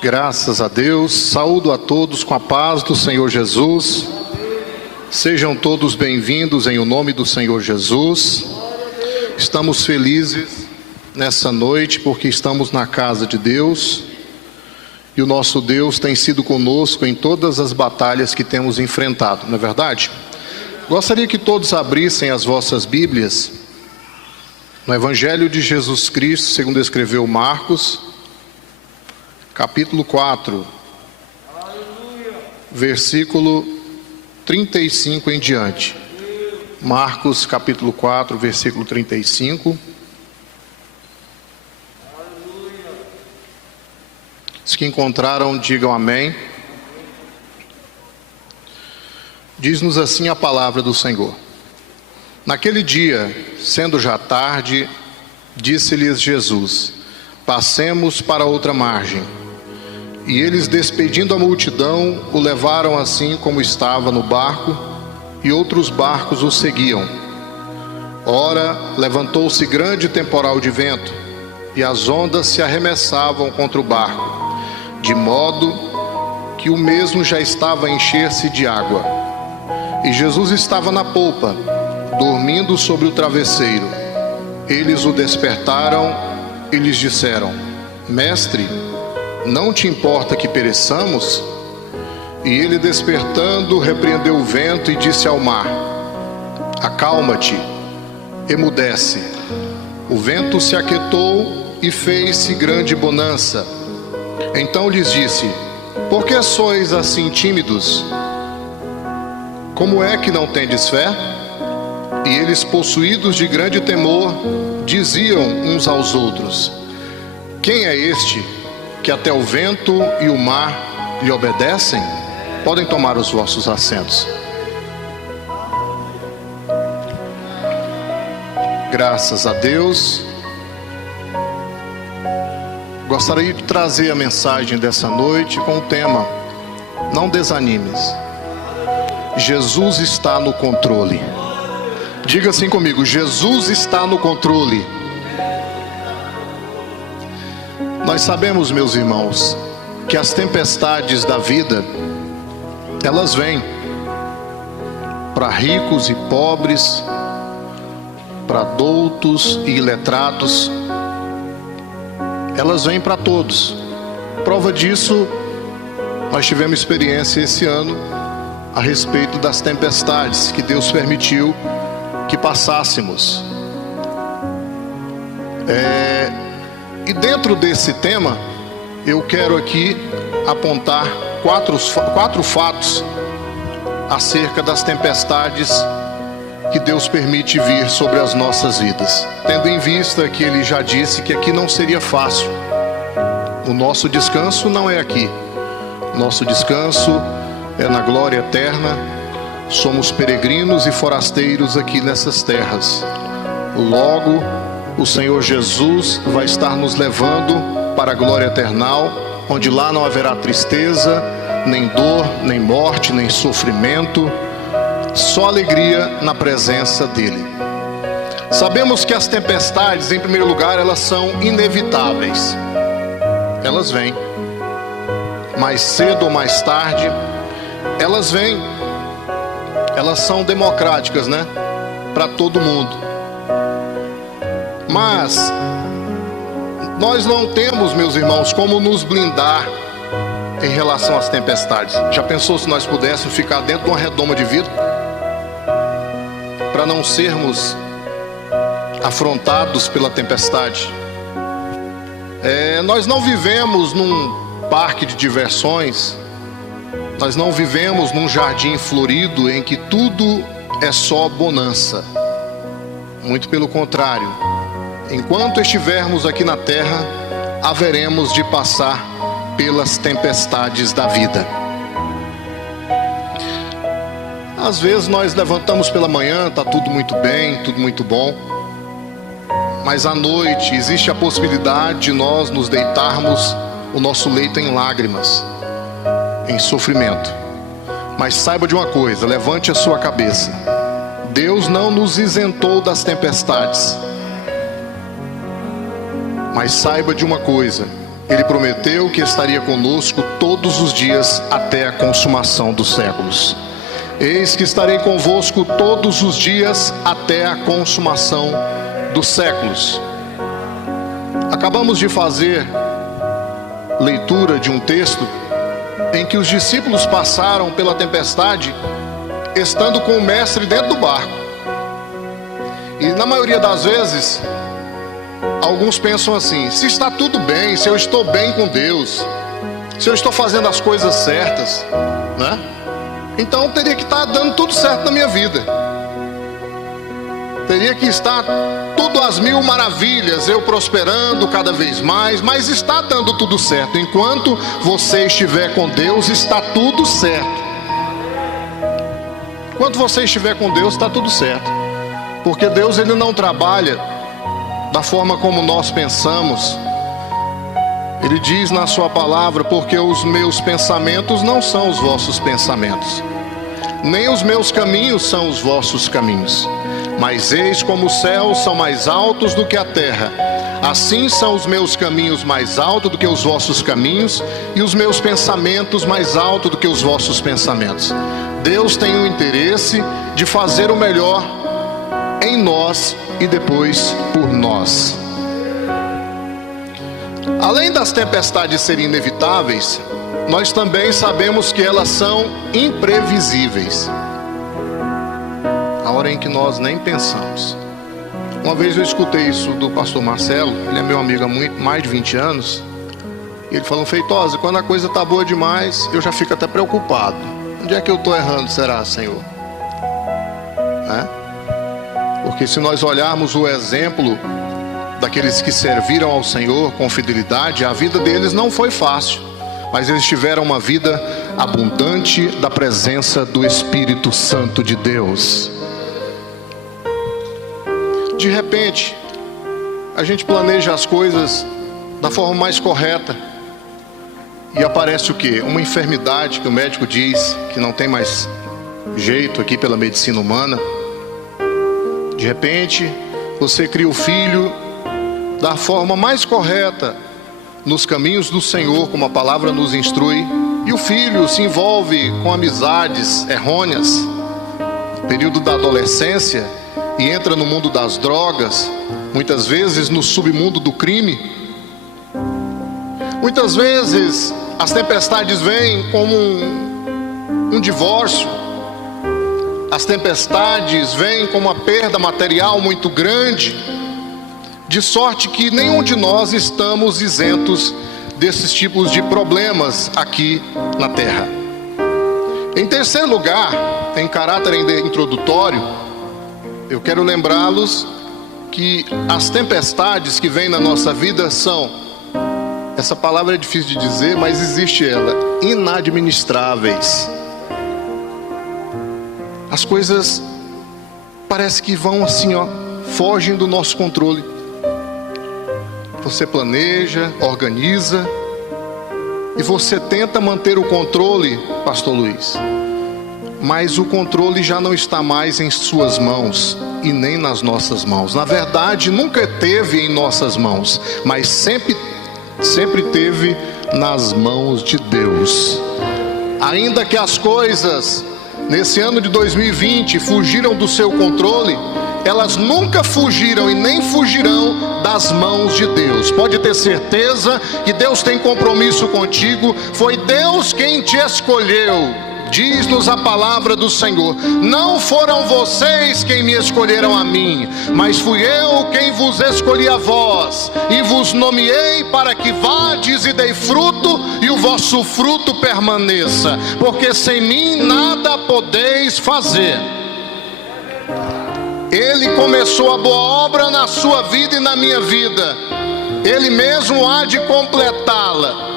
Graças a Deus, saúdo a todos com a paz do Senhor Jesus. Sejam todos bem-vindos em o nome do Senhor Jesus. Estamos felizes nessa noite porque estamos na casa de Deus e o nosso Deus tem sido conosco em todas as batalhas que temos enfrentado, não é verdade? Gostaria que todos abrissem as vossas Bíblias no Evangelho de Jesus Cristo, segundo escreveu Marcos, capítulo 4, versículo 35 em diante. Marcos, capítulo 4, versículo 35. Os que encontraram, digam amém. Diz-nos assim a palavra do Senhor. Naquele dia, sendo já tarde, disse-lhes Jesus: passemos para outra margem. E eles, despedindo a multidão, o levaram assim como estava no barco, e outros barcos o seguiam. Ora, levantou-se grande temporal de vento, e as ondas se arremessavam contra o barco, de modo que o mesmo já estava a encher-se de água. E Jesus estava na polpa, dormindo sobre o travesseiro. Eles o despertaram e lhes disseram: Mestre, não te importa que pereçamos? E ele, despertando, repreendeu o vento e disse ao mar: acalma-te, emudece. O vento se aquietou e fez-se grande bonança. Então lhes disse: por que sois assim tímidos? Como é que não tendes fé? E eles, possuídos de grande temor, diziam uns aos outros: quem é este que até o vento e o mar lhe obedecem? Podem tomar os vossos assentos. Graças a Deus. Gostaria de trazer a mensagem dessa noite com o tema: não desanimes. Jesus está no controle. Diga assim comigo: Jesus está no controle. Nós sabemos, meus irmãos, que as tempestades da vida, elas vêm para ricos e pobres, para doutos e iletrados, elas vêm para todos. Prova disso, nós tivemos experiência esse ano a respeito das tempestades que Deus permitiu que passássemos. E dentro desse tema, eu quero aqui apontar quatro fatos acerca das tempestades que Deus permite vir sobre as nossas vidas, tendo em vista que Ele já disse que aqui não seria fácil. O nosso descanso não é aqui. Nosso descanso é na glória eterna. Somos peregrinos e forasteiros aqui nessas terras. Logo, o Senhor Jesus vai estar nos levando para a glória eternal, onde lá não haverá tristeza, nem dor, nem morte, nem sofrimento, só alegria na presença dEle. Sabemos que as tempestades, em primeiro lugar, elas são inevitáveis. Elas vêm. Mais cedo ou mais tarde, elas vêm. Elas são democráticas, né? Para todo mundo. Mas nós não temos, meus irmãos, como nos blindar em relação às tempestades. Já pensou se nós pudéssemos ficar dentro de uma redoma de vidro para não sermos afrontados pela tempestade? Nós não vivemos num parque de diversões, nós não vivemos num jardim florido em que tudo é só bonança. Muito pelo contrário. Enquanto estivermos aqui na terra, haveremos de passar pelas tempestades da vida. Às vezes nós levantamos pela manhã, está tudo muito bem, tudo muito bom. Mas à noite existe a possibilidade de nós nos deitarmos o nosso leito em lágrimas, em sofrimento. Mas saiba de uma coisa, levante a sua cabeça. Deus não nos isentou das tempestades. Mas saiba de uma coisa: Ele prometeu que estaria conosco todos os dias até a consumação dos séculos. Eis que estarei convosco todos os dias até a consumação dos séculos. Acabamos de fazer leitura de um texto em que os discípulos passaram pela tempestade estando com o mestre dentro do barco. E na maioria das vezes, alguns pensam assim: se está tudo bem, se eu estou bem com Deus, se eu estou fazendo as coisas certas, né? Então teria que estar dando tudo certo na minha vida. Teria que estar tudo às mil maravilhas, eu prosperando cada vez mais, mas está dando tudo certo. Enquanto você estiver com Deus, está tudo certo. Enquanto você estiver com Deus, está tudo certo. Porque Deus, Ele não trabalha da forma como nós pensamos. Ele diz na sua palavra: porque os meus pensamentos não são os vossos pensamentos, nem os meus caminhos são os vossos caminhos. Mas eis como os céus são mais altos do que a terra, assim são os meus caminhos mais altos do que os vossos caminhos, e os meus pensamentos mais altos do que os vossos pensamentos. Deus tem o interesse de fazer o melhor em nós e depois por nós. Além das tempestades serem inevitáveis, nós também sabemos que elas são imprevisíveis. A hora em que nós nem pensamos. Uma vez eu escutei isso do pastor Marcelo, ele é meu amigo há mais de 20 anos. E ele falou: Feitosa, quando a coisa está boa demais, eu já fico até preocupado. Onde é que eu estou errando, será, Senhor? Porque se nós olharmos o exemplo daqueles que serviram ao Senhor com fidelidade, a vida deles não foi fácil, mas eles tiveram uma vida abundante da presença do Espírito Santo de Deus. De repente, a gente planeja as coisas da forma mais correta e aparece o quê? Uma enfermidade que o médico diz que não tem mais jeito aqui pela medicina humana. De repente, você cria o filho da forma mais correta, nos caminhos do Senhor, como a palavra nos instrui, e o filho se envolve com amizades errôneas, período da adolescência, e entra no mundo das drogas, muitas vezes no submundo do crime. Muitas vezes as tempestades vêm como um divórcio. As tempestades vêm com uma perda material muito grande, de sorte que nenhum de nós estamos isentos desses tipos de problemas aqui na terra. Em terceiro lugar, em caráter introdutório, eu quero lembrá-los que as tempestades que vêm na nossa vida são, essa palavra é difícil de dizer, mas existe ela, inadministráveis. As coisas parece que vão assim, fogem do nosso controle. Você planeja, organiza, e você tenta manter o controle, pastor Luiz, mas o controle já não está mais em suas mãos e nem nas nossas mãos. Na verdade, nunca esteve em nossas mãos, mas sempre esteve nas mãos de Deus. Ainda que as coisas nesse ano de 2020 fugiram do seu controle, elas nunca fugiram e nem fugirão das mãos de Deus. Pode ter certeza que Deus tem compromisso contigo. Foi Deus quem te escolheu. Diz-nos a palavra do Senhor: não foram vocês quem me escolheram a mim, mas fui eu quem vos escolhi a vós, e vos nomeei para que vades e dei fruto, e o vosso fruto permaneça, porque sem mim nada podeis fazer. Ele começou a boa obra na sua vida e na minha vida, Ele mesmo há de completá-la.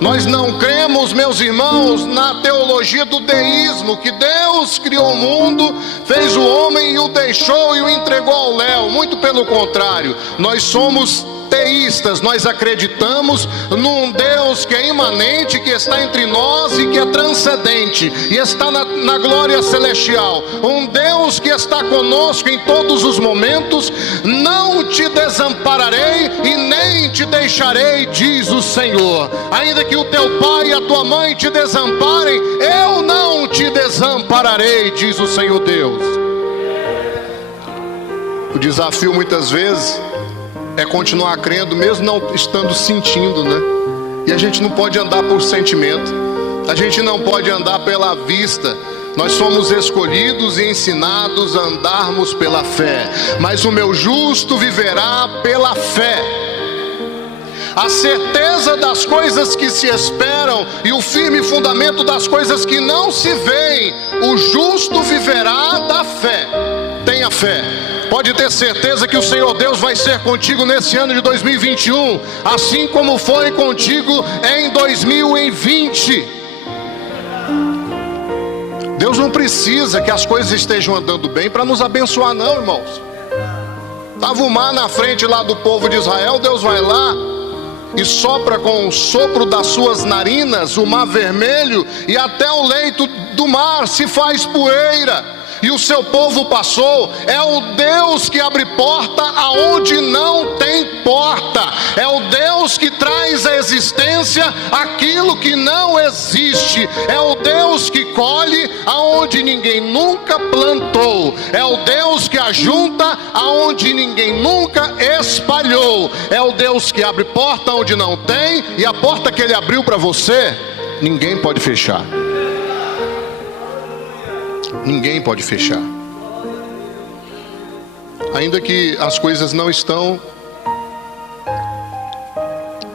Nós não cremos, meus irmãos, na teologia do deísmo, que Deus criou o mundo, fez o homem e o deixou e o entregou ao léu. Muito pelo contrário, nós somos teístas. Nós acreditamos num Deus que é imanente, que está entre nós e que é transcendente e está na glória celestial. Um Deus que está conosco em todos os momentos, não te desampara desampararei e nem te deixarei, diz o Senhor. Ainda que o teu pai e a tua mãe te desamparem, eu não te desampararei, diz o Senhor Deus. O desafio muitas vezes é continuar crendo, mesmo não estando sentindo, né? E a gente não pode andar por sentimento, a gente não pode andar pela vista. Nós somos escolhidos e ensinados a andarmos pela fé. Mas o meu justo viverá pela fé. A certeza das coisas que se esperam e o firme fundamento das coisas que não se veem. O justo viverá da fé. Tenha fé. Pode ter certeza que o Senhor Deus vai ser contigo nesse ano de 2021, assim como foi contigo em 2020. Deus não precisa que as coisas estejam andando bem para nos abençoar, não, irmãos. Estava o mar na frente lá do povo de Israel. Deus vai lá e sopra com o sopro das suas narinas o mar vermelho, e até o leito do mar se faz poeira. E o seu povo passou. É o Deus que abre porta aonde não tem porta. É o Deus que traz à existência aquilo que não existe. É o Deus que colhe aonde ninguém nunca plantou. É o Deus que ajunta aonde ninguém nunca espalhou. É o Deus que abre porta onde não tem, e a porta que Ele abriu para você, ninguém pode fechar. Ninguém pode fechar. Ainda que as coisas não estão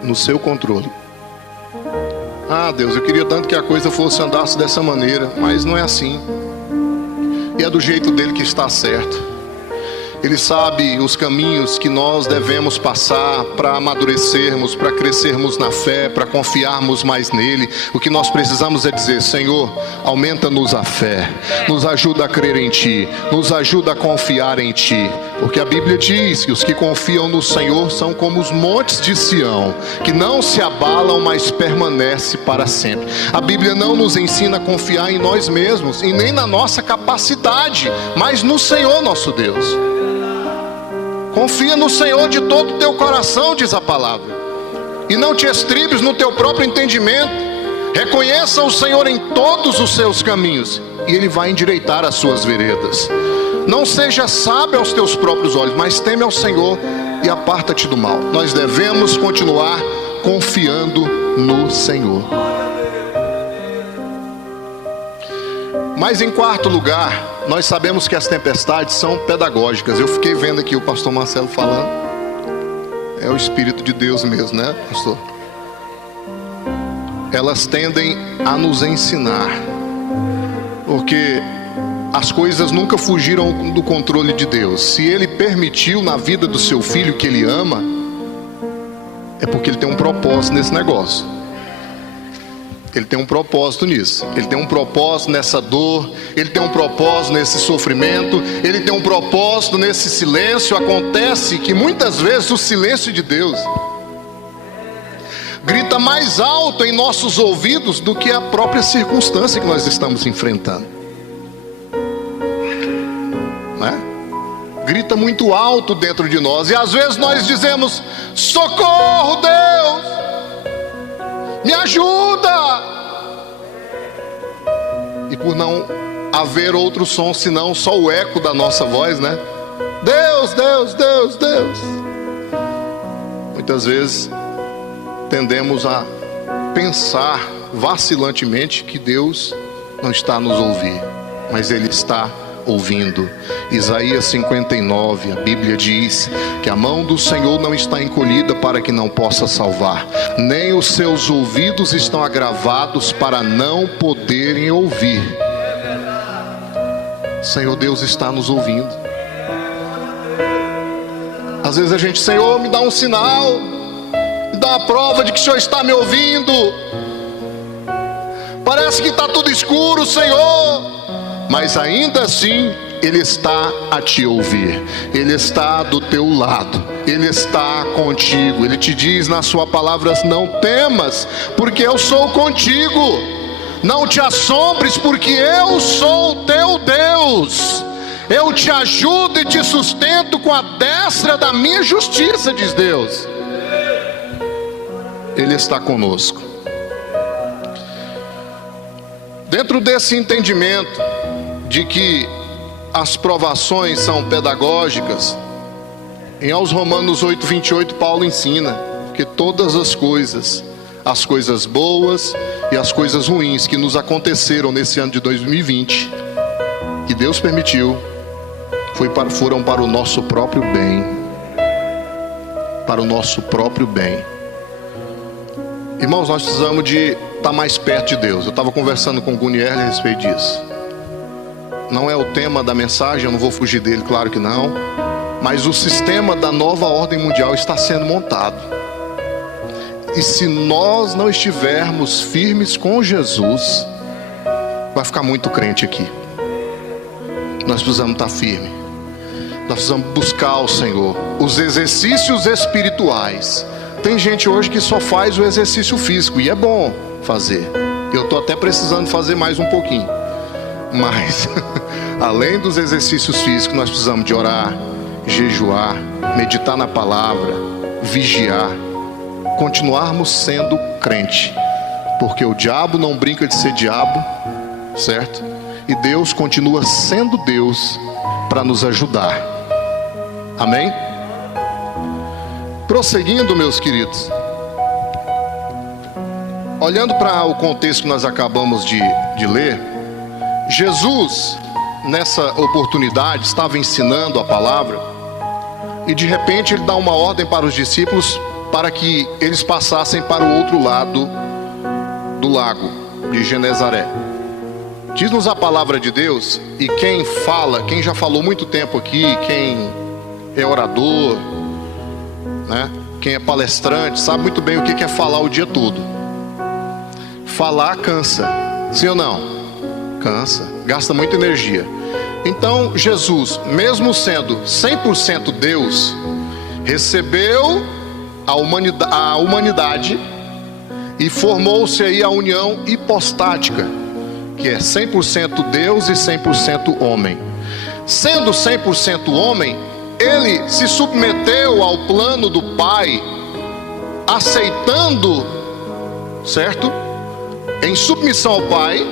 no seu controle. Ah, Deus, eu queria tanto que a coisa fosse andasse dessa maneira, mas não é assim. E é do jeito dele que está certo. Ele sabe os caminhos que nós devemos passar para amadurecermos, para crescermos na fé, para confiarmos mais nele. O que nós precisamos é dizer: Senhor, aumenta-nos a fé, nos ajuda a crer em Ti, nos ajuda a confiar em Ti. Porque a Bíblia diz que os que confiam no Senhor são como os montes de Sião, que não se abalam, mas permanecem para sempre. A Bíblia não nos ensina a confiar em nós mesmos e nem na nossa capacidade, mas no Senhor nosso Deus. Confia no Senhor de todo o teu coração, diz a palavra, e não te estribes no teu próprio entendimento. Reconheça o Senhor em todos os seus caminhos, e Ele vai endireitar as suas veredas. Não seja sábio aos teus próprios olhos, mas teme ao Senhor e aparta-te do mal. Nós devemos continuar confiando no Senhor. Mas em quarto lugar, nós sabemos que as tempestades são pedagógicas. Eu fiquei vendo aqui o pastor Marcelo falando. É o Espírito de Deus mesmo, né, pastor? Elas tendem a nos ensinar, porque as coisas nunca fugiram do controle de Deus. Se Ele permitiu na vida do seu filho que Ele ama, é porque Ele tem um propósito nesse negócio. Ele tem um propósito nisso. Ele tem um propósito nessa dor. Ele tem um propósito nesse sofrimento. Ele tem um propósito nesse silêncio. Acontece que muitas vezes o silêncio de Deus grita mais alto em nossos ouvidos do que a própria circunstância que nós estamos enfrentando, né? Grita muito alto dentro de nós. E às vezes nós dizemos: socorro, Deus, me ajuda. E por não haver outro som senão só o eco da nossa voz, né? Deus, Deus, Deus, Deus. Muitas vezes tendemos a pensar vacilantemente que Deus não está a nos ouvir, mas Ele está ouvindo. Isaías 59, a Bíblia diz que a mão do Senhor não está encolhida para que não possa salvar, nem os seus ouvidos estão agravados para não poderem ouvir. Senhor Deus está nos ouvindo. Às vezes a gente: Senhor, me dá um sinal, me dá uma prova de que o Senhor está me ouvindo. Parece que está tudo escuro, Senhor, mas ainda assim Ele está a te ouvir. Ele está do teu lado. Ele está contigo. Ele te diz na sua palavra: não temas, porque eu sou contigo. Não te assombres, porque eu sou o teu Deus. Eu te ajudo e te sustento com a destra da minha justiça, diz Deus. Ele está conosco. Dentro desse entendimento de que as provações são pedagógicas, em aos Romanos 8:28, Paulo ensina que todas as coisas boas e as coisas ruins que nos aconteceram nesse ano de 2020, que Deus permitiu, foram para o nosso próprio bem. Para o nosso próprio bem. Irmãos, nós precisamos de estar mais perto de Deus. Eu estava conversando com o Gunier a respeito disso. Não é o tema da mensagem, eu não vou fugir dele, claro que não. Mas o sistema da nova ordem mundial está sendo montado. E se nós não estivermos firmes com Jesus, vai ficar muito crente aqui. Nós precisamos estar firmes. Nós precisamos buscar o Senhor. Os exercícios espirituais. Tem gente hoje que só faz o exercício físico, e é bom fazer. Eu estou até precisando fazer mais um pouquinho. Mas, além dos exercícios físicos, nós precisamos de orar, jejuar, meditar na palavra, vigiar, continuarmos sendo crente, porque o diabo não brinca de ser diabo, certo? E Deus continua sendo Deus para nos ajudar. Amém? Prosseguindo, meus queridos, olhando para o contexto que nós acabamos de ler, Jesus, nessa oportunidade, estava ensinando a palavra, e de repente ele dá uma ordem para os discípulos para que eles passassem para o outro lado do lago de Genezaré. Diz-nos a palavra de Deus, e quem fala, quem já falou muito tempo aqui, quem é orador, né? Quem é palestrante, sabe muito bem o que é falar o dia todo. Falar cansa, sim ou não? Cansa, gasta muita energia. Então Jesus, mesmo sendo 100% Deus, recebeu a humanidade e formou-se aí a união hipostática, que é 100% Deus e 100% homem. Sendo 100% homem, ele se submeteu ao plano do Pai, aceitando, certo? Em submissão ao Pai,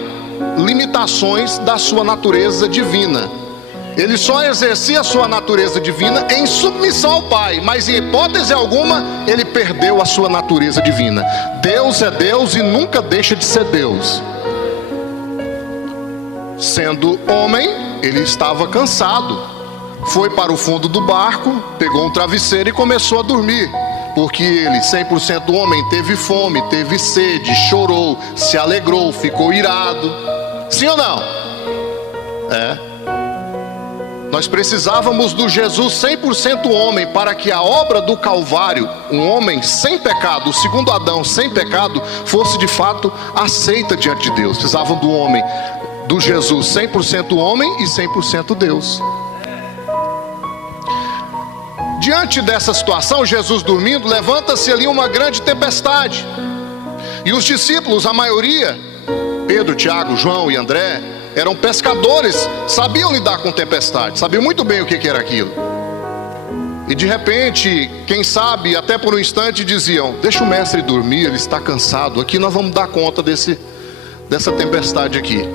limitações da sua natureza divina. Ele só exercia a sua natureza divina em submissão ao Pai, mas em hipótese alguma ele perdeu a sua natureza divina. Deus é Deus e nunca deixa de ser Deus. Sendo homem, ele estava cansado. Foi para o fundo do barco, pegou um travesseiro e começou a dormir. Porque ele, 100% homem, teve fome, teve sede, chorou, se alegrou, ficou irado. Sim ou não? É. Nós precisávamos do Jesus 100% homem para que a obra do Calvário, um homem sem pecado, o segundo Adão sem pecado, fosse de fato aceita diante de Deus. Precisavam do homem, do Jesus 100% homem e 100% Deus. Diante dessa situação, Jesus dormindo, levanta-se ali uma grande tempestade. E os discípulos, a maioria, Pedro, Tiago, João e André, eram pescadores, sabiam lidar com tempestade, sabiam muito bem o que era aquilo. E de repente, quem sabe, até por um instante diziam: deixa o mestre dormir, ele está cansado, aqui nós vamos dar conta dessa tempestade aqui.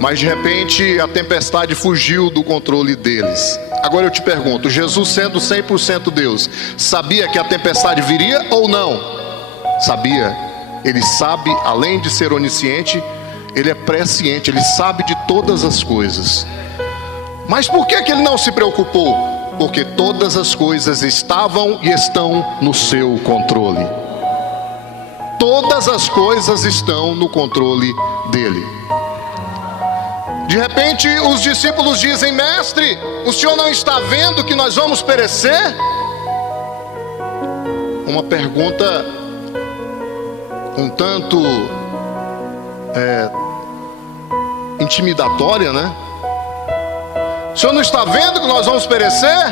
Mas de repente a tempestade fugiu do controle deles. Agora eu te pergunto, Jesus sendo 100% Deus, sabia que a tempestade viria ou não? Sabia. Ele sabe, além de ser onisciente, ele é presciente, ele sabe de todas as coisas. Mas por que ele não se preocupou? Porque todas as coisas estavam e estão no seu controle. Todas as coisas estão no controle dele. De repente os discípulos dizem: mestre, o senhor não está vendo que nós vamos perecer? Uma pergunta um tanto intimidatória, né? O senhor não está vendo que nós vamos perecer?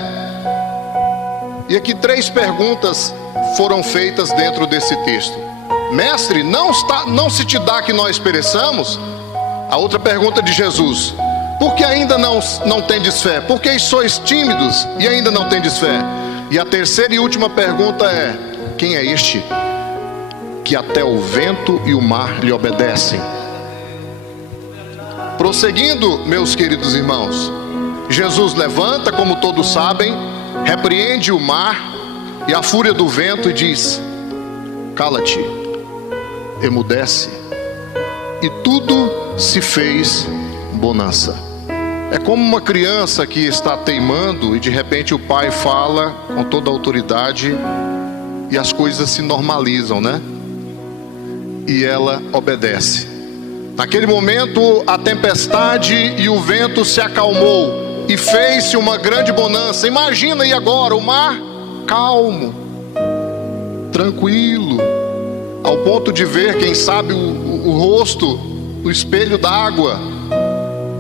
E aqui 3 perguntas foram feitas dentro desse texto. Mestre, não se te dá que nós pereçamos? A outra pergunta de Jesus: Porque ainda não tendes fé? Porque sois tímidos e ainda não tendes fé? E a terceira e última pergunta é: quem é este que até o vento e o mar lhe obedecem? Prosseguindo, meus queridos irmãos, Jesus levanta, como todos sabem, repreende o mar e a fúria do vento e diz: cala-te, emudece. E tudo se fez bonança. É como uma criança que está teimando e de repente o pai fala com toda a autoridade e as coisas se normalizam, né? E ela obedece. Naquele momento a tempestade e o vento se acalmou e fez-se uma grande bonança. Imagina, e agora o mar calmo, tranquilo, ao ponto de ver, quem sabe, o rosto, o espelho d'água.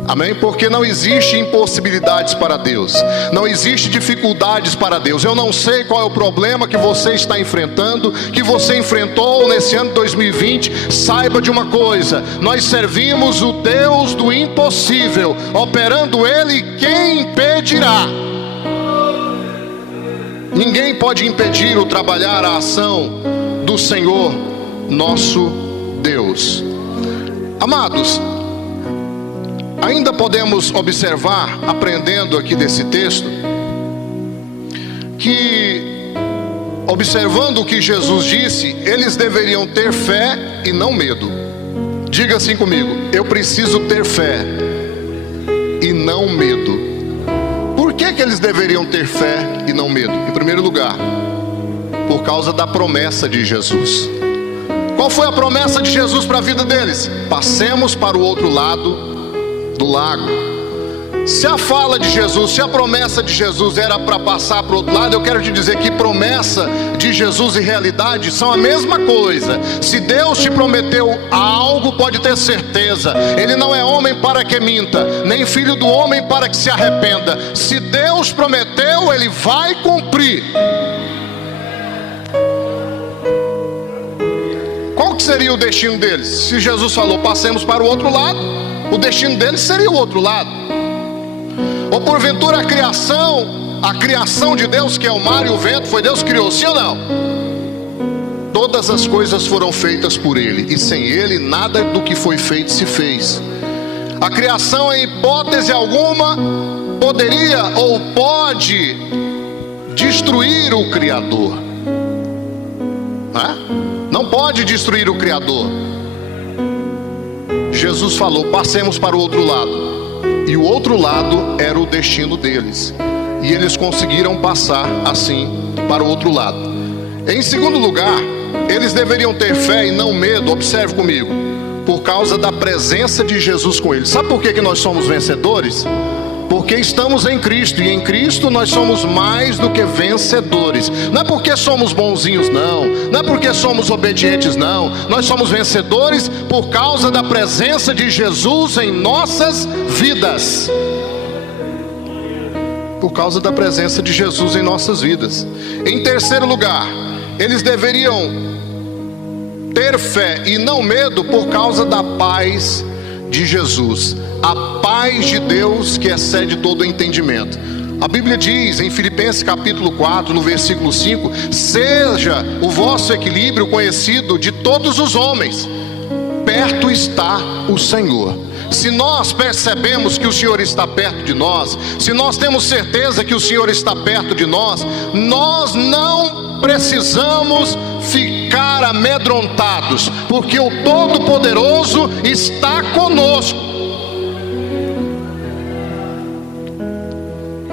Amém? Porque não existe impossibilidades para Deus, não existe dificuldades para Deus. Eu não sei qual é o problema que você está enfrentando, que você enfrentou nesse ano de 2020. Saiba de uma coisa: nós servimos o Deus do impossível. Operando Ele, quem impedirá? Ninguém pode impedir o trabalhar, a ação do Senhor nosso Deus. Amados, ainda podemos observar, aprendendo aqui desse texto, que, observando o que Jesus disse, eles deveriam ter fé e não medo. Diga assim comigo: eu preciso ter fé e não medo. Por que eles deveriam ter fé e não medo? Em primeiro lugar, por causa da promessa de Jesus. Qual foi a promessa de Jesus para a vida deles? Passemos para o outro lado do lago. Se a fala de Jesus, se a promessa de Jesus era para passar para o outro lado, eu quero te dizer que promessa de Jesus e realidade são a mesma coisa. Se Deus te prometeu algo, pode ter certeza, Ele não é homem para que minta, nem filho do homem para que se arrependa. Se Deus prometeu, Ele vai cumprir. Qual que seria o destino deles? Se Jesus falou, passemos para o outro lado, o destino deles seria o outro lado. Ou porventura a criação de Deus, que é o mar e o vento, foi Deus que criou, sim ou não? Todas as coisas foram feitas por Ele, e sem Ele nada do que foi feito se fez. A criação, em hipótese alguma, poderia ou pode destruir o Criador, não pode destruir o Criador. Jesus falou, passemos para o outro lado. E o outro lado era o destino deles. E eles conseguiram passar assim para o outro lado. Em segundo lugar, eles deveriam ter fé e não medo. Observe comigo. Por causa da presença de Jesus com eles. Sabe por que nós somos vencedores? Porque estamos em Cristo, e em Cristo nós somos mais do que vencedores. Não é porque somos bonzinhos, não é porque somos obedientes, não. Nós somos vencedores por causa da presença de Jesus em nossas vidas. Por causa da presença de Jesus em nossas vidas. Em terceiro lugar, eles deveriam ter fé e não medo por causa da paz de Jesus. A paz de Deus que excede todo o entendimento. A Bíblia diz em Filipenses capítulo 4, no versículo 5: seja o vosso equilíbrio conhecido de todos os homens, perto está o Senhor. Se nós percebemos que o Senhor está perto de nós, se nós temos certeza que o Senhor está perto de nós, nós não precisamos ficar amedrontados, porque o Todo-Poderoso está conosco.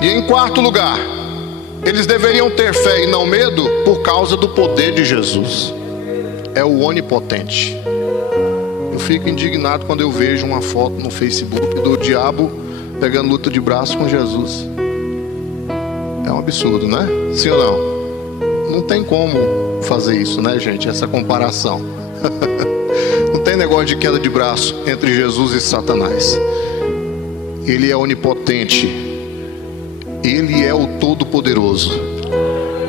E em quarto lugar, eles deveriam ter fé e não medo por causa do poder de Jesus. É o onipotente. Eu fico indignado quando eu vejo uma foto no Facebook do diabo pegando luta de braço com Jesus. É um absurdo, né? Sim ou não? Não tem como fazer isso, né, gente? Essa comparação. Não tem negócio de queda de braço entre Jesus e Satanás. Ele é onipotente. Ele é o Todo-Poderoso.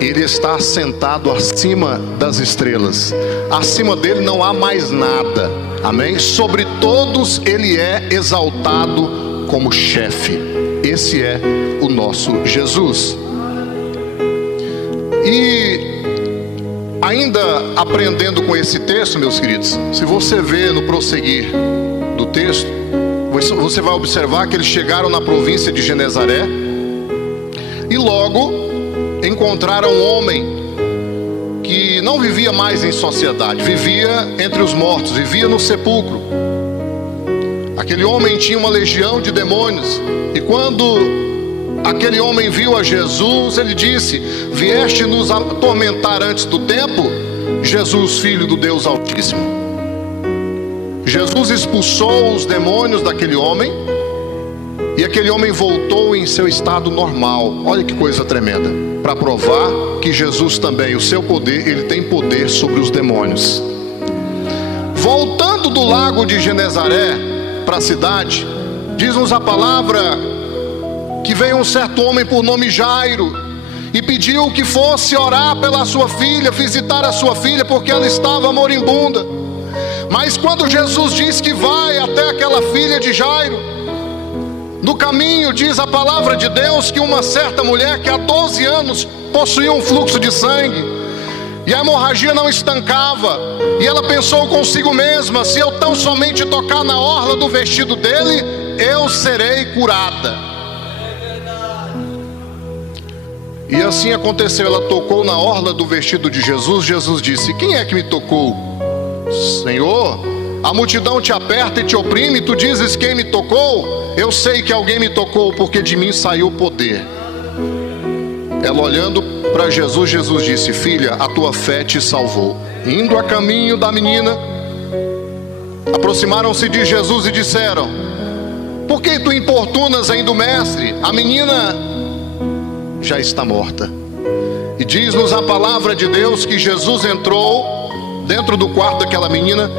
Ele está assentado acima das estrelas. Acima dele não há mais nada. Amém? Sobre todos ele é exaltado como chefe. Esse é o nosso Jesus. E ainda aprendendo com esse texto, meus queridos, se você vê no prosseguir do texto, você vai observar que eles chegaram na província de Genezaré e logo encontraram um homem que não vivia mais em sociedade, vivia entre os mortos, vivia no sepulcro. Aquele homem tinha uma legião de demônios, e quando aquele homem viu a Jesus, ele disse: vieste nos atormentar antes do tempo? Jesus, filho do Deus Altíssimo. Jesus expulsou os demônios daquele homem, e aquele homem voltou em seu estado normal. Olha que coisa tremenda, para provar que Jesus também, o seu poder, ele tem poder sobre os demônios. Voltando do lago de Genezaré para a cidade, diz-nos a palavra que veio um certo homem por nome Jairo e pediu que fosse orar pela sua filha, visitar a sua filha, porque ela estava moribunda. Mas quando Jesus diz que vai até aquela filha de Jairo, no caminho diz a palavra de Deus que uma certa mulher que há 12 anos possuía um fluxo de sangue, e a hemorragia não estancava, e ela pensou consigo mesma: se eu tão somente tocar na orla do vestido dele, eu serei curada. E assim aconteceu, ela tocou na orla do vestido de Jesus. Jesus disse: quem é que me tocou? Senhor, a multidão te aperta e te oprime, e tu dizes: quem me tocou? Eu sei que alguém me tocou, porque de mim saiu o poder. Ela olhando para Jesus, Jesus disse: filha, a tua fé te salvou. Indo a caminho da menina, aproximaram-se de Jesus e disseram: por que tu importunas ainda o mestre? A menina já está morta. E diz-nos a palavra de Deus que Jesus entrou dentro do quarto daquela menina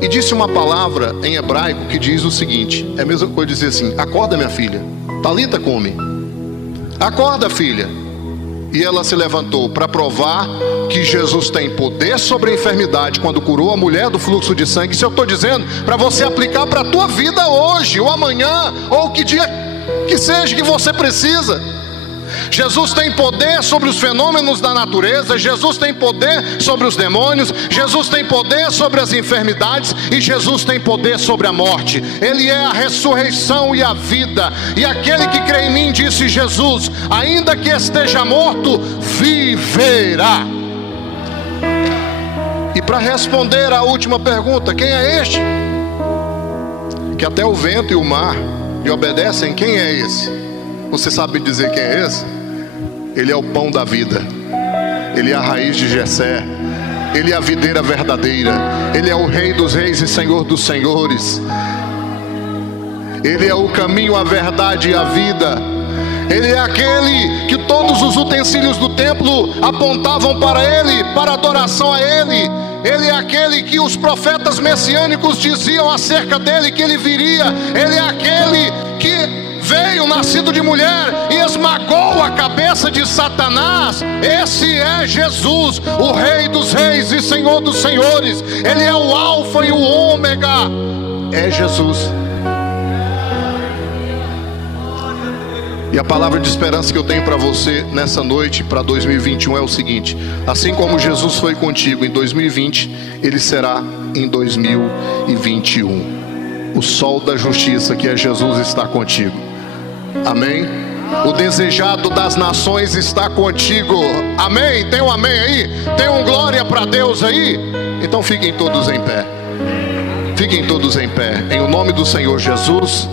e disse uma palavra em hebraico que diz o seguinte: é a mesma coisa dizer assim: acorda, minha filha, talita cumi, acorda, filha. E ela se levantou, para provar que Jesus tem poder sobre a enfermidade quando curou a mulher do fluxo de sangue. Isso eu estou dizendo para você aplicar para a tua vida hoje, ou amanhã, ou que dia que seja que você precisa. Jesus tem poder sobre os fenômenos da natureza, Jesus tem poder sobre os demônios, Jesus tem poder sobre as enfermidades, e Jesus tem poder sobre a morte. Ele é a ressurreição e a vida. E aquele que crê em mim, disse Jesus, ainda que esteja morto, viverá. E para responder à última pergunta, quem é este? Que até o vento e o mar lhe obedecem. Quem é esse? Você sabe dizer quem é esse? Ele é o pão da vida, ele é a raiz de Jessé, ele é a videira verdadeira, ele é o rei dos reis e senhor dos senhores, ele é o caminho, a verdade e a vida. Ele é aquele que todos os utensílios do templo apontavam para ele, para adoração a ele. Ele é aquele que os profetas messiânicos diziam acerca dele que ele viria. Ele é aquele que veio nascido de mulher e esmagou a cabeça de Satanás. Esse é Jesus, o rei dos reis e senhor dos senhores. Ele é o alfa e o ômega. É Jesus. E a palavra de esperança que eu tenho para você nessa noite, para 2021, é o seguinte: assim como Jesus foi contigo em 2020, Ele será em 2021. O sol da justiça, que é Jesus, está contigo. Amém? O desejado das nações está contigo. Amém? Tem um amém aí? Tem um glória para Deus aí? Então fiquem todos em pé. Fiquem todos em pé, em o nome do Senhor Jesus.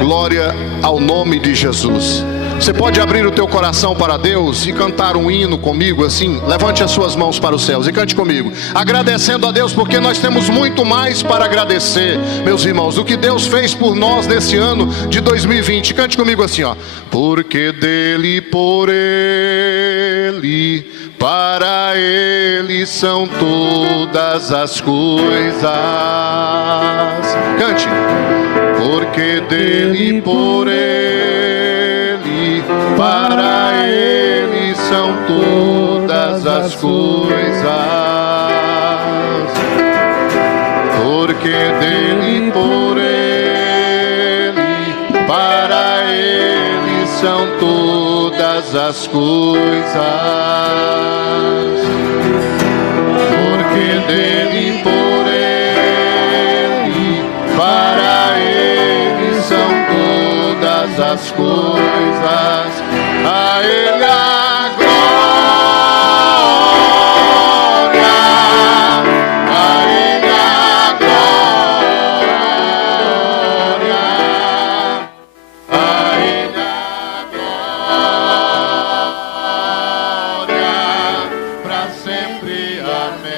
Glória ao nome de Jesus. Você pode abrir o teu coração para Deus e cantar um hino comigo assim? Levante as suas mãos para os céus e cante comigo, agradecendo a Deus, porque nós temos muito mais para agradecer, meus irmãos, do que Deus fez por nós nesse ano de 2020. Cante comigo assim, ó: porque dele, por ele, para ele são todas as coisas. Cante. Porque dele, por ele, para ele são todas as coisas. Porque dele, por ele, todas as coisas, porque dele, por ele, para ele são todas as coisas. A ele a glória, a ele a glória, a ele a glória, para sempre. Amém.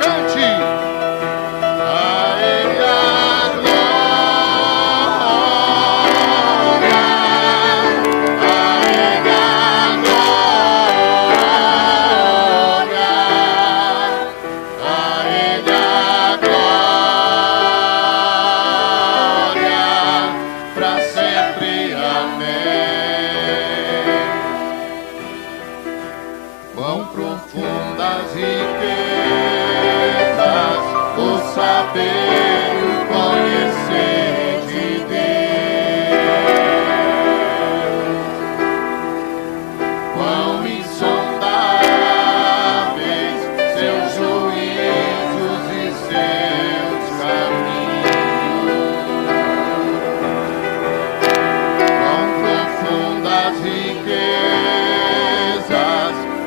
Cante. A ele a glória, a ele a glória, a ele a glória, para sempre. Amém. Quão profundas riquezas o saber e o conhecer de Deus. Quão insondáveis seus juízos e seus caminhos. Quão profundas riquezas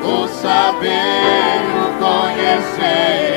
o saber e o conhecer